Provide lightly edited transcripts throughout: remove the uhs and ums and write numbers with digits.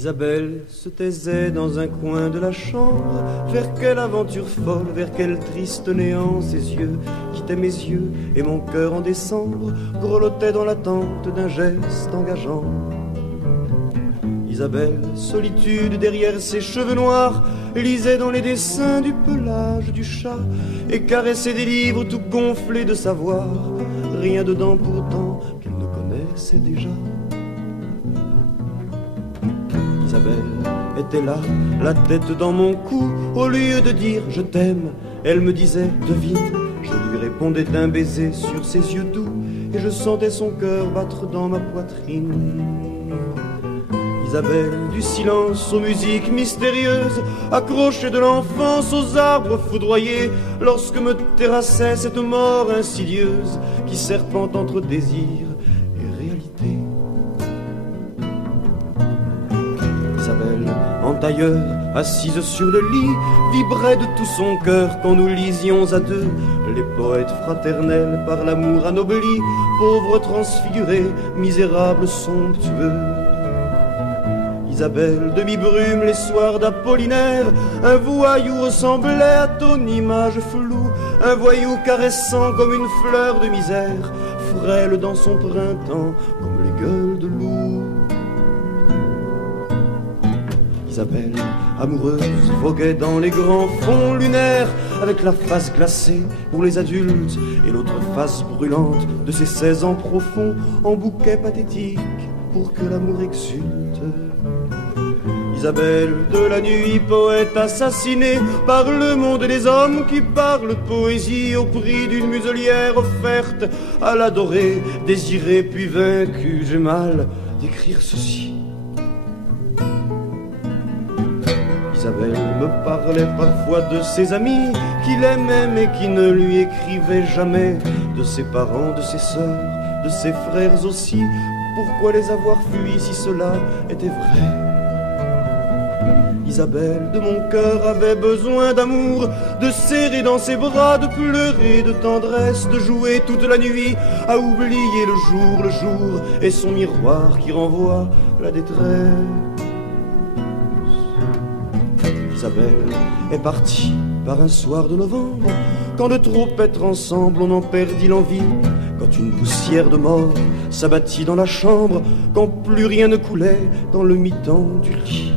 Isabelle se taisait dans un coin de la chambre. Vers quelle aventure folle, vers quel triste néant ses yeux quittaient mes yeux, et mon cœur en décembre grelottait dans l'attente d'un geste engageant. Isabelle, solitude derrière ses cheveux noirs, lisait dans les dessins du pelage du chat et caressait des livres tout gonflés de savoir, rien dedans pourtant qu'elle ne connaissait déjà. Isabelle était là, la tête dans mon cou. Au lieu de dire je t'aime, elle me disait devine. Je lui répondais d'un baiser sur ses yeux doux, et je sentais son cœur battre dans ma poitrine. Isabelle, du silence aux musiques mystérieuses, accrochée de l'enfance aux arbres foudroyés, lorsque me terrassait cette mort insidieuse qui serpente entre désir et réalité. Isabelle, en tailleur, assise sur le lit, vibrait de tout son cœur quand nous lisions à deux les poètes fraternels par l'amour anobli, pauvres transfigurés, misérables somptueux. Isabelle, demi-brume les soirs d'Apollinaire, un voyou ressemblait à ton image floue, un voyou caressant comme une fleur de misère, frêle dans son printemps comme les gueules de loup. Isabelle, amoureuse, voguait dans les grands fonds lunaires, avec la face glacée pour les adultes et l'autre face brûlante de ses 16 ans profonds, en bouquet pathétique pour que l'amour exulte. Isabelle, de la nuit, poète assassinée par le monde des hommes qui parlent poésie au prix d'une muselière offerte à l'adoré, désiré puis vaincu. J'ai mal d'écrire ceci. Isabelle me parlait parfois de ses amis qui l'aimaient mais qui ne lui écrivaient jamais, de ses parents, de ses sœurs, de ses frères aussi. Pourquoi les avoir fuis si cela était vrai? Isabelle, de mon cœur, avait besoin d'amour, de serrer dans ses bras, de pleurer de tendresse, de jouer toute la nuit à oublier le jour et son miroir qui renvoie la détresse. Isabelle est partie par un soir de novembre, quand de trop être ensemble on en perdit l'envie, quand une poussière de mort s'abattit dans la chambre, quand plus rien ne coulait dans le mi-temps du lit.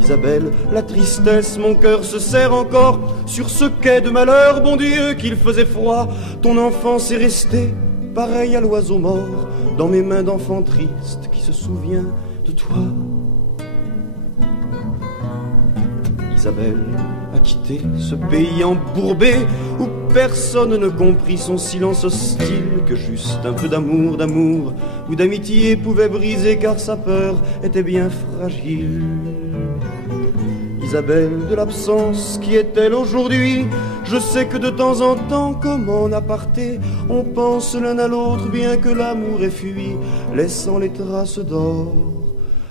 Isabelle, la tristesse, mon cœur se serre encore sur ce quai de malheur, bon Dieu qu'il faisait froid. Ton enfance est restée pareil à l'oiseau mort dans mes mains d'enfant triste qui se souvient de toi. Isabelle a quitté ce pays embourbé où personne ne comprit son silence hostile, que juste un peu d'amour ou d'amitié pouvait briser, car sa peur était bien fragile. Isabelle, de l'absence qui est-elle aujourd'hui? Je sais que de temps en temps, comme en aparté, on pense l'un à l'autre bien que l'amour ait fui, laissant les traces d'or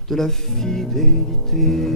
de la fidélité.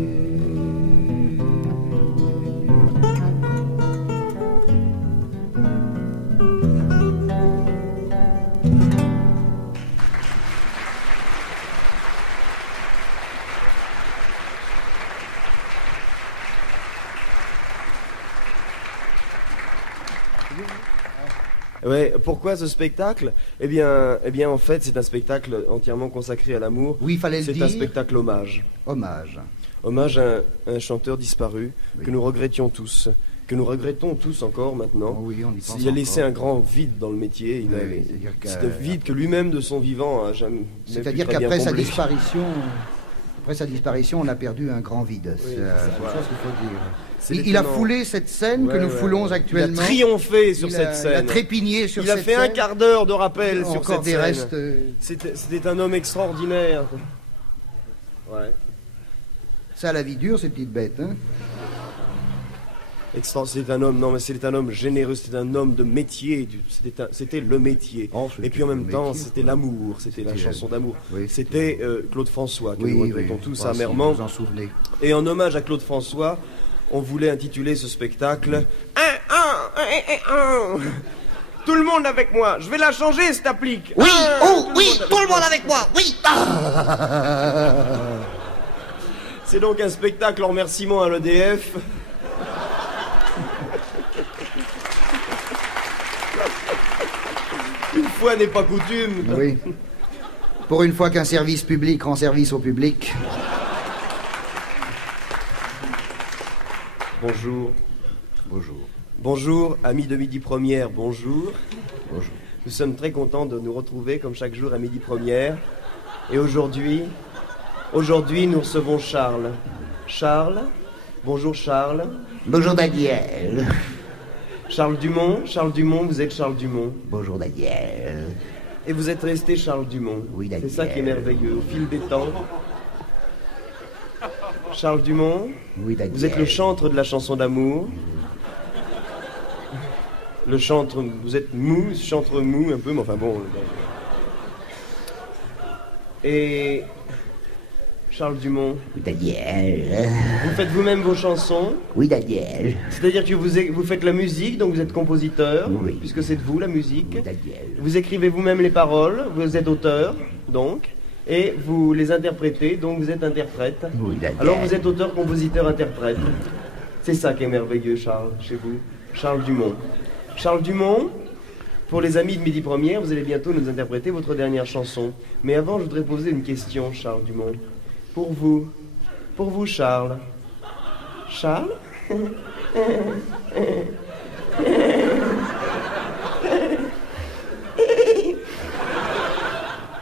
Ouais, pourquoi ce spectacle ? Eh bien, en fait, c'est un spectacle entièrement consacré à l'amour. Oui, il fallait le dire. C'est un spectacle hommage. Hommage à un chanteur disparu, oui, que nous regrettions tous, que nous regrettons tous encore maintenant. Oh oui, on y pense. Il a laissé un grand vide dans le métier. C'est un vide que lui-même, de son vivant, a jamais. C'est-à-dire qu'après sa disparition, on a perdu un grand vide. Oui, c'est une chose qu'il faut dire. Il a foulé cette scène que nous foulons actuellement. Il a triomphé sur cette scène. Il a trépigné sur cette scène. Il a fait un quart d'heure de rappel sur encore cette des scène. Restes. C'était un homme extraordinaire. Ouais. Ça a la vie dure, ces petites bêtes. Hein. C'est un homme, non mais c'était un homme généreux, c'était un homme de métier, c'était le métier. Et puis en même temps, c'était l'amour, c'était la chanson d'amour. Oui, c'était Claude François, que nous regrettons tous amèrement. Vous en souvenez. Et en hommage à Claude François, on voulait intituler ce spectacle Tout le monde avec moi. Je vais la changer, cette applique. Oui, tout le monde avec moi, oui. C'est donc un spectacle en remerciement à l'EDF. Une fois n'est pas coutume. Oui. Pour une fois qu'un service public rend service au public. Bonjour. Bonjour. Bonjour, amis de Midi Première, bonjour. Bonjour. Nous sommes très contents de nous retrouver comme chaque jour à Midi Première. Et aujourd'hui, nous recevons Charles. Charles, bonjour Charles. Bonjour Daniel. Charles Dumont, vous êtes Charles Dumont. Bonjour Daniel. Et vous êtes resté Charles Dumont. Oui, Daniel. C'est ça qui est merveilleux, au fil des temps. Charles Dumont, oui, Daniel. Vous êtes le chantre de la chanson d'amour. Le chantre, vous êtes chantre mou un peu, mais enfin bon. Et Charles Dumont. Oui, Daniel. Vous faites vous-même vos chansons. Oui, Daniel. C'est-à-dire que vous faites la musique, donc vous êtes compositeur, oui. Puisque c'est de vous la musique. Oui, Daniel. Vous écrivez vous-même les paroles, vous êtes auteur, donc, et vous les interprétez, donc vous êtes interprète. Oui, Daniel. Alors vous êtes auteur, compositeur, interprète. C'est ça qui est merveilleux, Charles, chez vous. Charles Dumont. Charles Dumont, pour les amis de Midi Première, vous allez bientôt nous interpréter votre dernière chanson. Mais avant, je voudrais poser une question, Charles Dumont. Pour vous, Charles. Charles?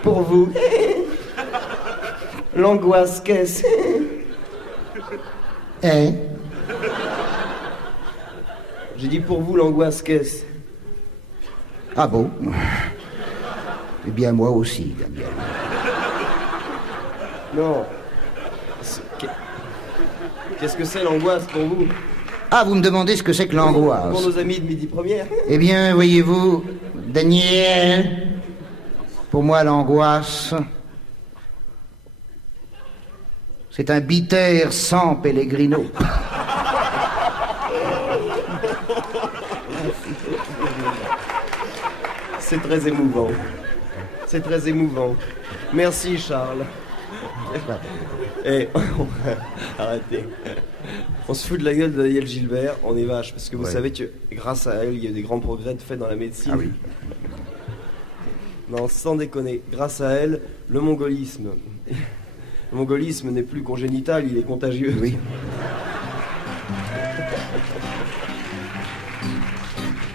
Pour vous, l'angoisse, qu'est-ce? Hein? J'ai dit pour vous, l'angoisse, qu'est-ce? Ah bon? Eh bien, moi aussi, Daniel. Non. Qu'est-ce que c'est l'angoisse pour vous? Ah, vous me demandez ce que c'est que l'angoisse? Pour nos amis de Midi Première. Eh bien, voyez-vous, Daniel, pour moi, l'angoisse, c'est un bitter sans Pellegrino. C'est très émouvant. C'est très émouvant. Merci, Charles. Et arrêtez. On se fout de la gueule de Daniel Gilbert, on est vache, parce que vous savez que grâce à elle, il y a eu des grands progrès faits dans la médecine. Ah oui. Non, sans déconner, grâce à elle, le mongolisme n'est plus congénital, il est contagieux. Oui.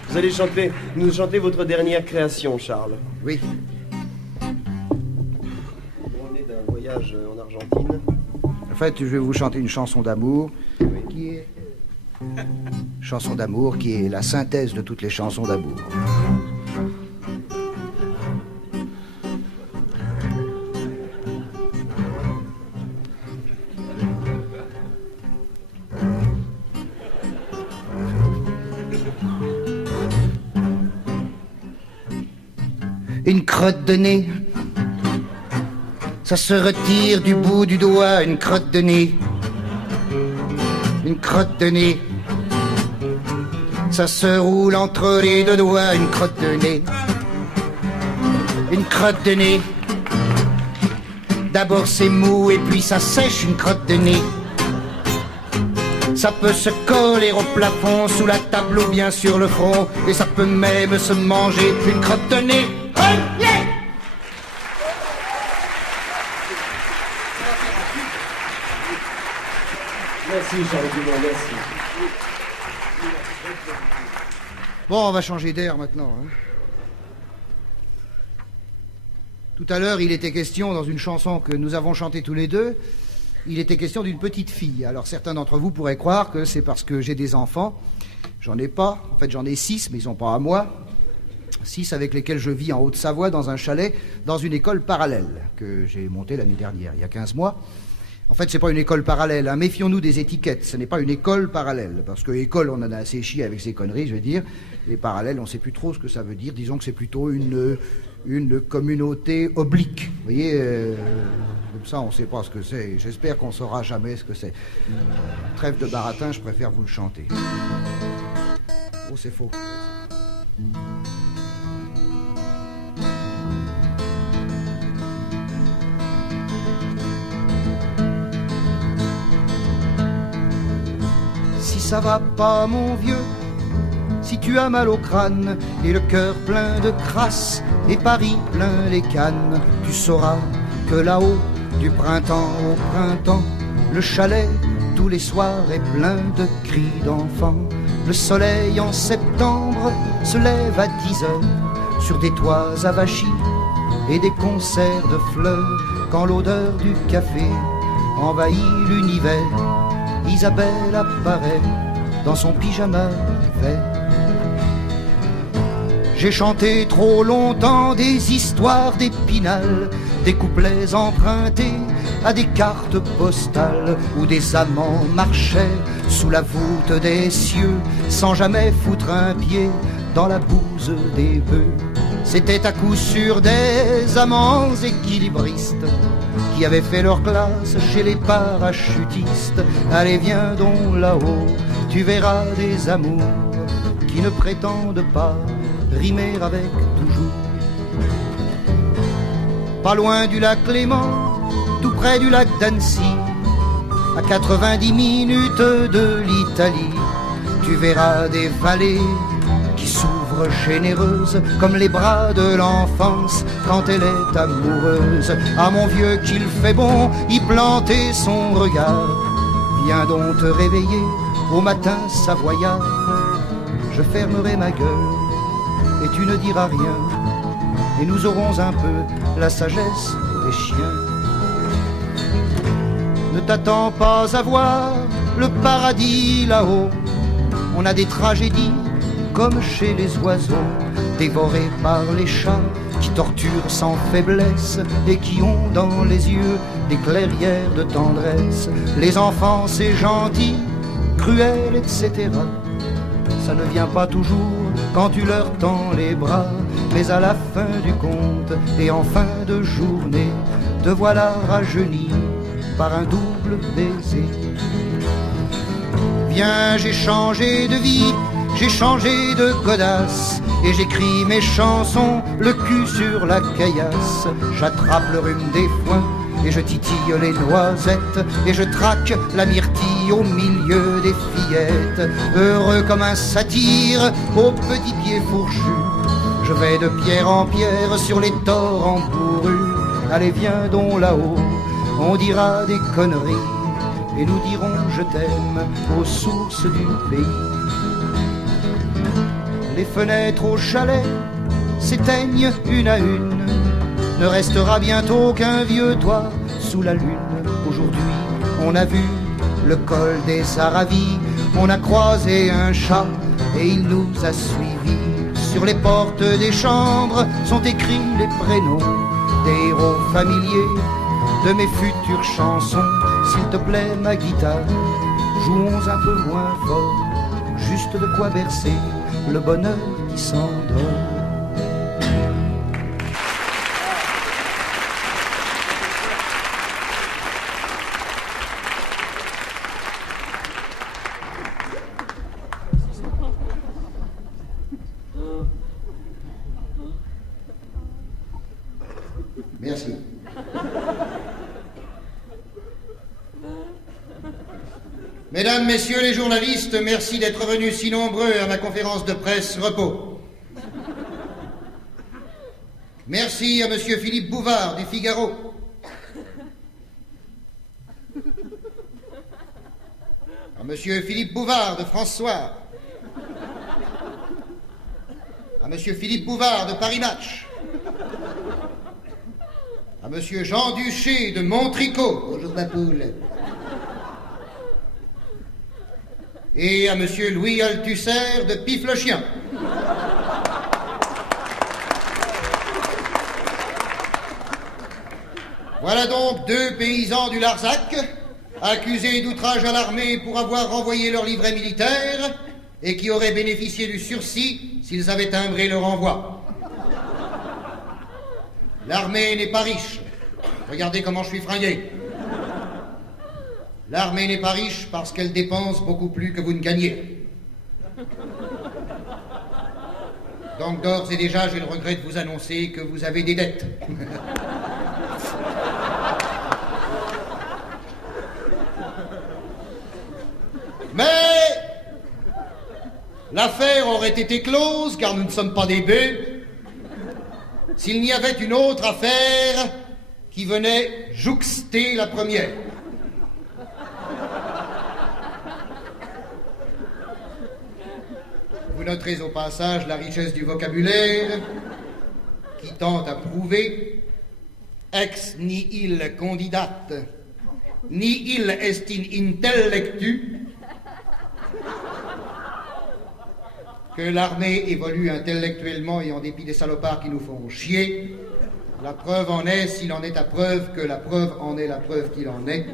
Vous allez nous chanter votre dernière création, Charles. Oui. On est d'un voyage en Argentine. En fait, je vais vous chanter une chanson d'amour qui est... Chanson d'amour qui est la synthèse de toutes les chansons d'amour. Une crotte de nez, ça se retire du bout du doigt, une crotte de nez. Une crotte de nez, ça se roule entre les deux doigts, une crotte de nez. Une crotte de nez, d'abord c'est mou et puis ça sèche, une crotte de nez. Ça peut se coller au plafond, sous la table ou bien sur le front, et ça peut même se manger, une crotte de nez. Merci, Charles Dumont, merci. Bon, on va changer d'air maintenant. Hein. Tout à l'heure, il était question, dans une chanson que nous avons chantée tous les deux, il était question d'une petite fille. Alors certains d'entre vous pourraient croire que c'est parce que j'ai des enfants. J'en ai pas. En fait, j'en ai 6, mais ils sont pas à moi. 6 avec lesquels je vis en Haute-Savoie, dans un chalet, dans une école parallèle, que j'ai montée l'année dernière, il y a 15 mois. En fait, c'est pas une école parallèle, hein. Méfions-nous des étiquettes, ce n'est pas une école parallèle, parce que école, on en a assez chié avec ces conneries, je veux dire, et parallèle, on sait plus trop ce que ça veut dire, disons que c'est plutôt une communauté oblique, vous voyez, comme ça, on sait pas ce que c'est, j'espère qu'on saura jamais ce que c'est. Trêve de baratin, je préfère vous le chanter. Oh, c'est faux. ça va pas mon vieux. Si tu as mal au crâne et le cœur plein de crasse et Paris plein les cannes, tu sauras que là-haut, du printemps au printemps, le chalet tous les soirs est plein de cris d'enfants. Le soleil en septembre se lève à 10 heures sur des toits avachis et des concerts de fleurs. Quand l'odeur du café envahit l'univers, Isabelle apparaît dans son pyjama vert. J'ai chanté trop longtemps des histoires d'Épinal, des couplets empruntés à des cartes postales où des amants marchaient sous la voûte des cieux sans jamais foutre un pied dans la bouse des bœufs. C'était à coup sûr des amants équilibristes qui avaient fait leur classe chez les parachutistes. Allez, viens donc là-haut, tu verras des amours qui ne prétendent pas rimer avec toujours. Pas loin du lac Léman, tout près du lac d'Annecy, à 90 minutes de l'Italie, tu verras des vallées qui s'ouvrent généreuses comme les bras de l'enfance quand elle est amoureuse. À mon vieux qu'il fait bon y planter son regard, viens donc te réveiller au matin savoyard. Je fermerai ma gueule et tu ne diras rien, et nous aurons un peu la sagesse des chiens. Ne t'attends pas à voir le paradis là-haut, on a des tragédies comme chez les oiseaux, dévorés par les chats qui torturent sans faiblesse et qui ont dans les yeux des clairières de tendresse. Les enfants c'est gentil, cruel, etc. Ça ne vient pas toujours quand tu leur tends les bras, mais à la fin du compte et en fin de journée, te voilà rajeuni par un double baiser. Viens, j'ai changé de vie, j'ai changé de godasse, et j'écris mes chansons, le cul sur la caillasse. J'attrape le rhume des foins et je titille les noisettes, et je traque la myrtille au milieu des fillettes. Heureux comme un satyre aux petits pieds fourchus, je vais de pierre en pierre sur les torts embourrus. Allez, viens donc là-haut, on dira des conneries, et nous dirons je t'aime aux sources du pays. Les fenêtres au chalet s'éteignent une à une, ne restera bientôt qu'un vieux toit sous la lune. Aujourd'hui, on a vu le col des Aravis, on a croisé un chat et il nous a suivis. Sur les portes des chambres sont écrits les prénoms des héros familiers de mes futures chansons. S'il te plaît, ma guitare, jouons un peu moins fort, juste de quoi bercer le bonheur qui s'endort. Merci. Mesdames, Messieurs les journalistes, merci d'être venus si nombreux à ma conférence de presse repos. Merci à Monsieur Philippe Bouvard du Figaro. À Monsieur Philippe Bouvard de François. À Monsieur Philippe Bouvard de Paris Match. À Monsieur Jean Duché de Montricot. Bonjour ma poule. Et à Monsieur Louis Althusser de Pif le Chien. Voilà donc deux paysans du Larzac, accusés d'outrage à l'armée pour avoir renvoyé leur livret militaire et qui auraient bénéficié du sursis s'ils avaient timbré leur envoi. L'armée n'est pas riche. Regardez comment je suis fringué. L'armée n'est pas riche parce qu'elle dépense beaucoup plus que vous ne gagnez. Donc d'ores et déjà, j'ai le regret de vous annoncer que vous avez des dettes. Mais L'affaire aurait été close, car nous ne sommes pas des bœufs, s'il n'y avait une autre affaire qui venait jouxter la première. Vous noterez au passage la richesse du vocabulaire qui tente à prouver ex nihil condidat, nihil est in intellectu, que l'armée évolue intellectuellement et en dépit des salopards qui nous font chier. La preuve en est, s'il en est à preuve, que la preuve en est la preuve qu'il en est.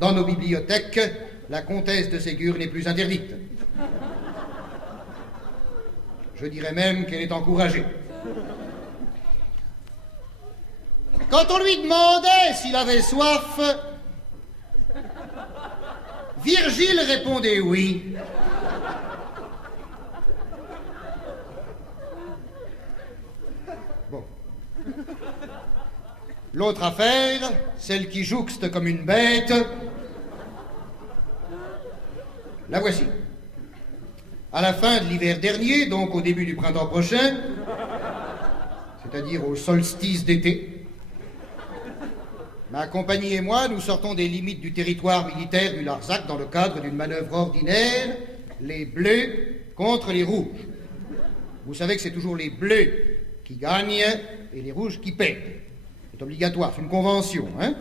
Dans nos bibliothèques, la comtesse de Ségur n'est plus interdite. Je dirais même qu'elle est encouragée. Quand on lui demandait s'il avait soif, Virgile répondait oui. Bon. L'autre affaire, celle qui jouxte comme une bête, la voici. À la fin de l'hiver dernier, donc au début du printemps prochain, c'est-à-dire au solstice d'été, ma compagnie et moi, nous sortons des limites du territoire militaire du Larzac dans le cadre d'une manœuvre ordinaire, les bleus contre les rouges. Vous savez que c'est toujours les bleus qui gagnent et les rouges qui perdent. C'est obligatoire, c'est une convention, hein?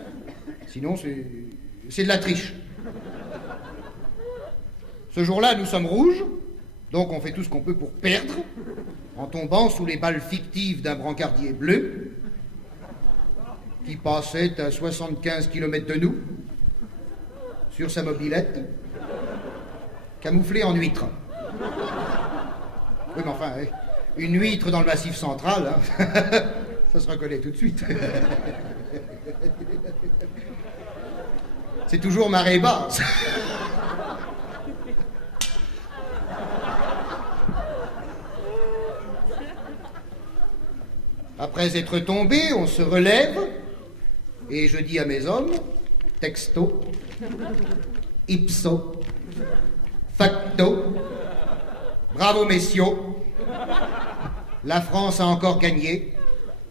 Sinon, c'est de la triche. Ce jour-là, nous sommes rouges, donc on fait tout ce qu'on peut pour perdre, en tombant sous les balles fictives d'un brancardier bleu, qui passait à 75 km de nous, sur sa mobilette, camouflée en huître. Oui, mais enfin, une huître dans le Massif central, hein, ça se reconnaît tout de suite. C'est toujours marée basse. Après être tombé, on se relève, et je dis à mes hommes, texto, ipso, facto, bravo messieurs, la France a encore gagné,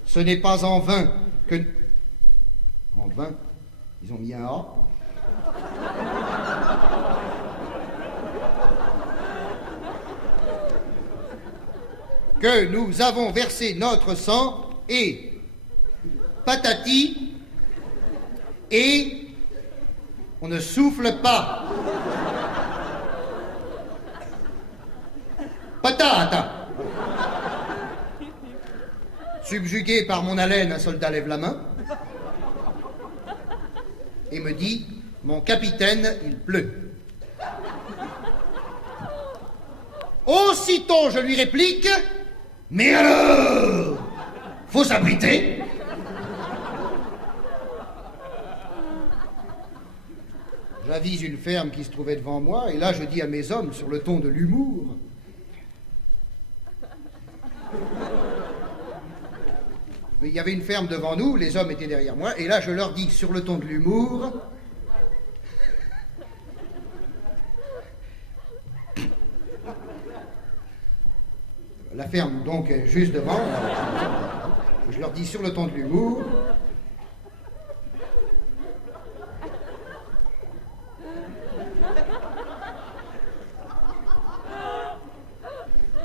ce n'est pas en vain que... En vain, ils ont mis un A. Que nous avons versé notre sang et patati et on ne souffle pas. Patata. Subjugué par mon haleine, un soldat lève la main et me dit, mon capitaine, il pleut. Aussitôt, je lui réplique, mais alors, faut s'abriter. J'avise une ferme qui se trouvait devant moi, et là je dis à mes hommes, sur le ton de l'humour, mais il y avait une ferme devant nous, les hommes étaient derrière moi, et là je leur dis, sur le ton de l'humour, la ferme, donc, juste devant. Je leur dis sur le ton de l'humour.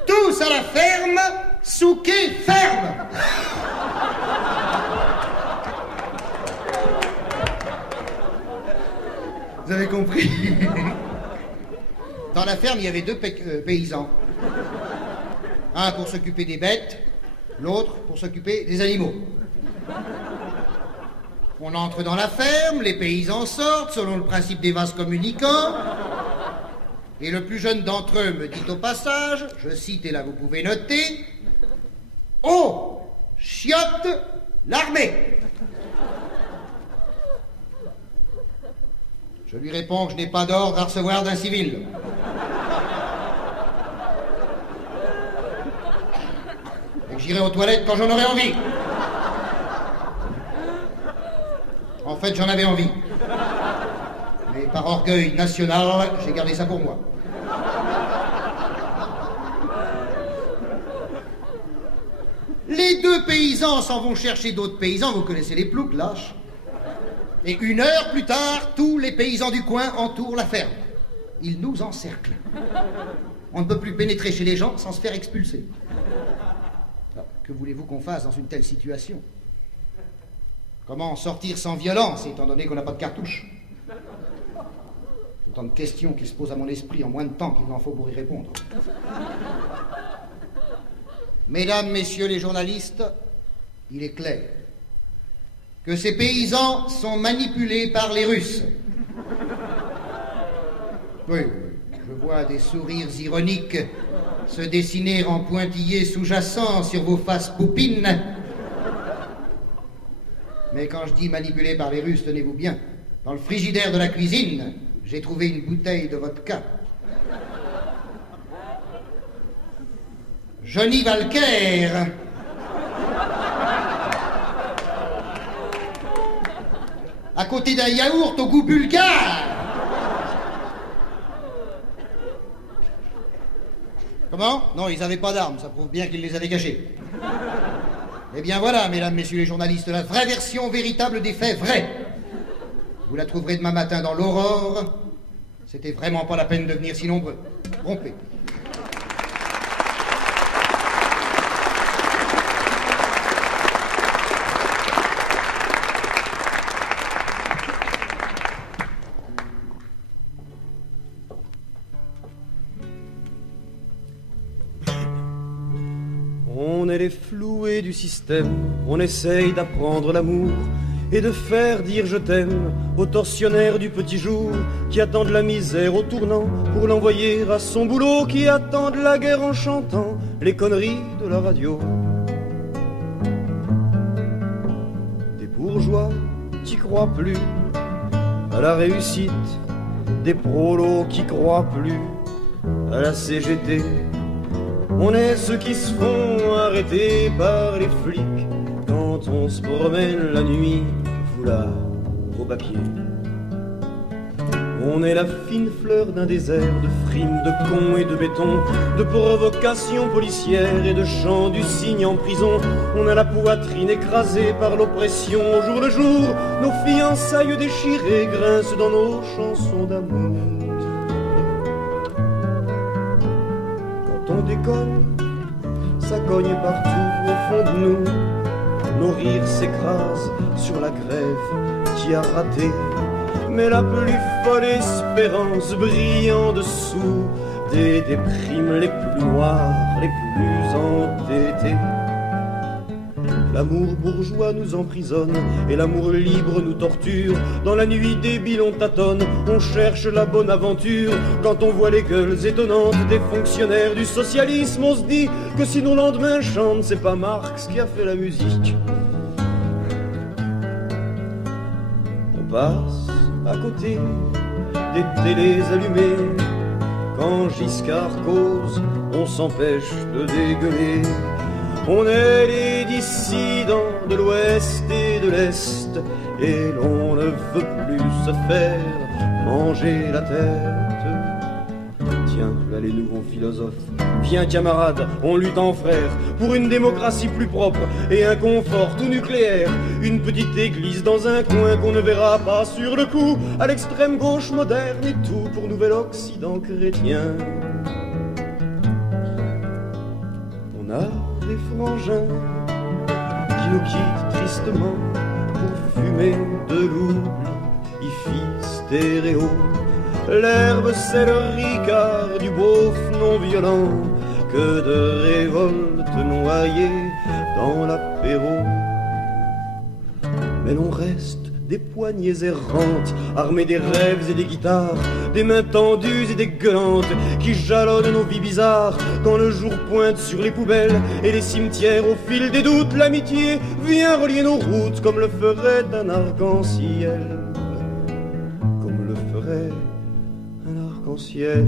Tous à la ferme, souquet ferme. Vous avez compris? Dans la ferme, il y avait deux paysans. Un pour s'occuper des bêtes, l'autre pour s'occuper des animaux. On entre dans la ferme, les paysans sortent selon le principe des vases communicants, et le plus jeune d'entre eux me dit au passage, je cite et là vous pouvez noter, « Oh, chiotte, l'armée !» Je lui réponds que je n'ai pas d'ordre à recevoir d'un civil. J'irai aux toilettes quand j'en aurai envie. En fait, j'en avais envie. Mais par orgueil national, j'ai gardé ça pour moi. Les deux paysans s'en vont chercher d'autres paysans, vous connaissez les ploucs, lâches. Et 1 heure plus tard, tous les paysans du coin entourent la ferme. Ils nous encerclent. On ne peut plus pénétrer chez les gens sans se faire expulser. Alors, que voulez-vous qu'on fasse dans une telle situation? Comment en sortir sans violence, étant donné qu'on n'a pas de cartouche? Autant de questions qui se posent à mon esprit en moins de temps qu'il n'en faut pour y répondre. Mesdames, messieurs les journalistes, il est clair que ces paysans sont manipulés par les Russes. Oui, je vois des sourires ironiques se dessiner en pointillés sous-jacents sur vos faces poupines. Mais quand je dis manipulés par les Russes, tenez-vous bien, dans le frigidaire de la cuisine, j'ai trouvé une bouteille de vodka. Johnny Walker. À côté d'un yaourt au goût bulgare. Comment? Non, ils n'avaient pas d'armes, ça prouve bien qu'ils les avaient cachées. Eh bien voilà, mesdames, messieurs les journalistes, la vraie version véritable des faits vrais. Vous la trouverez demain matin dans l'Aurore. C'était vraiment pas la peine de venir si nombreux. Rompez. On est les floués du système, on essaye d'apprendre l'amour et de faire dire je t'aime aux tortionnaires du petit jour qui attendent la misère au tournant pour l'envoyer à son boulot, qui attendent la guerre en chantant les conneries de la radio. Des bourgeois qui croient plus à la réussite, des prolos qui croient plus à la CGT. On est ceux qui se font arrêter par les flics quand on se promène la nuit, foulard au papier. On est la fine fleur d'un désert de frimes, de cons et de béton, de provocations policières et de chants du cygne en prison. On a la poitrine écrasée par l'oppression au jour le jour. Nos fiançailles déchirées grincent dans nos chansons d'amour. On déconne, ça cogne partout au fond de nous. Nos rires s'écrasent sur la grève qui a raté, mais la plus folle espérance brille en dessous des déprimes les plus noires, les plus entêtées. L'amour bourgeois nous emprisonne et l'amour libre nous torture. Dans la nuit débile on tâtonne, on cherche la bonne aventure. Quand on voit les gueules étonnantes des fonctionnaires du socialisme, on se dit que si nos lendemains chantent, c'est pas Marx qui a fait la musique. On passe à côté des télés allumées. Quand Giscard cause, on s'empêche de dégueuler. On est les dissidents de l'Ouest et de l'Est, et l'on ne veut plus se faire manger la tête. Tiens, là les nouveaux philosophes. Viens camarades, on lutte en frères pour une démocratie plus propre et un confort tout nucléaire. Une petite église dans un coin qu'on ne verra pas sur le coup. À l'extrême gauche moderne et tout pour nouvel Occident chrétien. On a des frangins qui nous quittent tristement pour fumer de l'oubli, hi-fi stéréo. L'herbe c'est le ricard du beauf non violent, que de révolte noyée dans l'apéro. Mais l'on reste des poignées errantes, armées des rêves et des guitares, des mains tendues et des gueulantes qui jalonnent nos vies bizarres. Quand le jour pointe sur les poubelles et les cimetières au fil des doutes, l'amitié vient relier nos routes comme le ferait un arc-en-ciel. Comme le ferait un arc-en-ciel.